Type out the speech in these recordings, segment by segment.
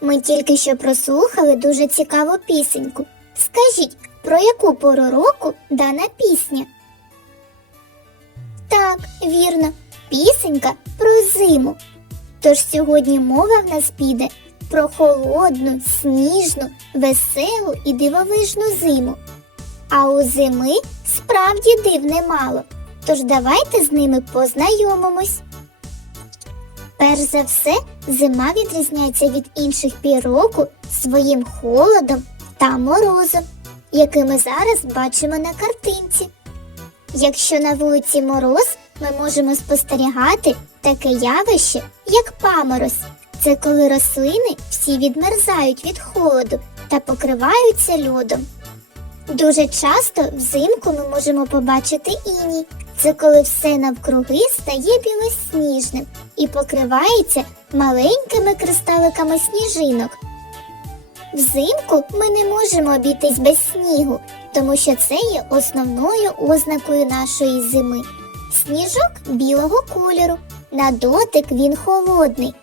Ми тільки що прослухали дуже цікаву пісеньку. Скажіть, про яку пору року дана пісня? Так, вірно, пісенька про зиму. Тож сьогодні мова в нас піде про холодну, сніжну, веселу і дивовижну зиму. А у зими справді див немало. Тож давайте з ними познайомимось. Перш за все, зима відрізняється від інших пір року своїм холодом та морозом, який ми зараз бачимо на картинці. Якщо на вулиці мороз, ми можемо спостерігати таке явище, як паморозь. Це коли рослини всі відмерзають від холоду та покриваються льодом. Дуже часто взимку ми можемо побачити іній. Це коли все навкруги стає білосніжним і покривається маленькими кристаликами сніжинок. Взимку ми не можемо обійтись без снігу, тому що це є основною ознакою нашої зими. Сніжок білого кольору. На дотик він холодний,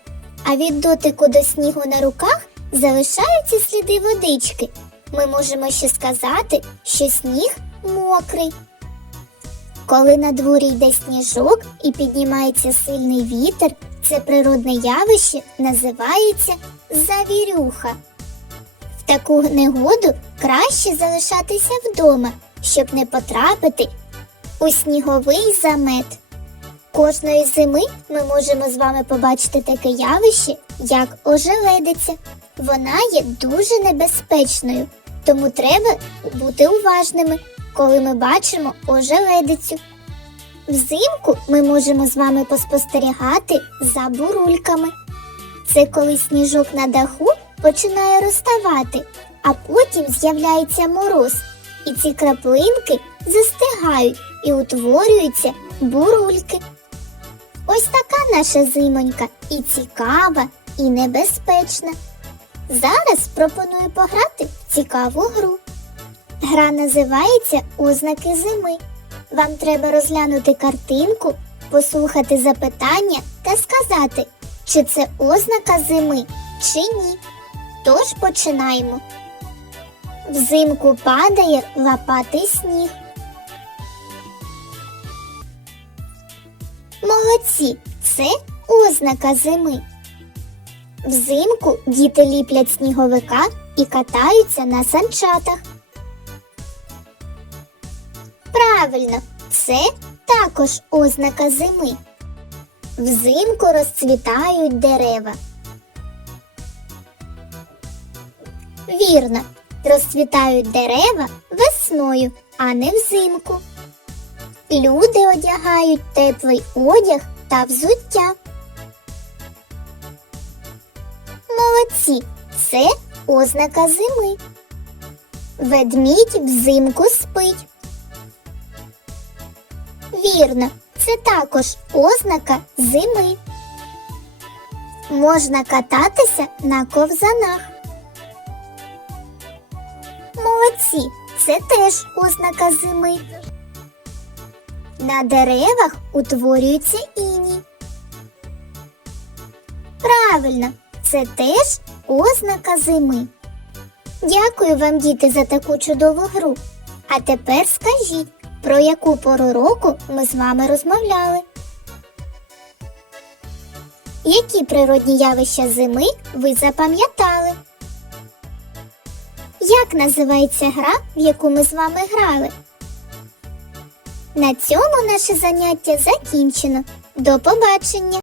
а від дотику до снігу на руках залишаються сліди водички. Ми можемо ще сказати, що сніг мокрий. Коли на дворі йде сніжок і піднімається сильний вітер, це природне явище називається завірюха. В таку негоду краще залишатися вдома, щоб не потрапити у сніговий замет. Кожної зими ми можемо з вами побачити таке явище, як ожеледиця. Вона є дуже небезпечною, тому треба бути уважними, коли ми бачимо ожеледицю. Взимку ми можемо з вами поспостерігати за бурульками. Це коли сніжок на даху починає розставати, а потім з'являється мороз, і ці краплинки застигають і утворюються бурульки. Ось така наша зимонька і цікава, і небезпечна. Зараз пропоную пограти в цікаву гру. Гра називається Ознаки зими. Вам треба розглянути картинку, послухати запитання та сказати, чи це ознака зими, чи ні. Тож починаємо. Взимку падає лопатий сніг. Молодці, це ознака зими. Взимку діти ліплять сніговика і катаються на санчатах. Правильно, це також ознака зими. Взимку розцвітають дерева. Вірно, розцвітають дерева весною, а не взимку. Люди одягають теплий одяг та взуття. Молодці, це ознака зими. Ведмідь взимку спить. Вірно, це також ознака зими. Можна кататися на ковзанах. Молодці, це теж ознака зими. На деревах утворюється іній. Правильно, це теж ознака зими. Дякую вам, діти, за таку чудову гру. А тепер скажіть, про яку пору року ми з вами розмовляли? Які природні явища зими ви запам'ятали? Як називається гра, в яку ми з вами грали? На цьому наше заняття закінчено. До побачення!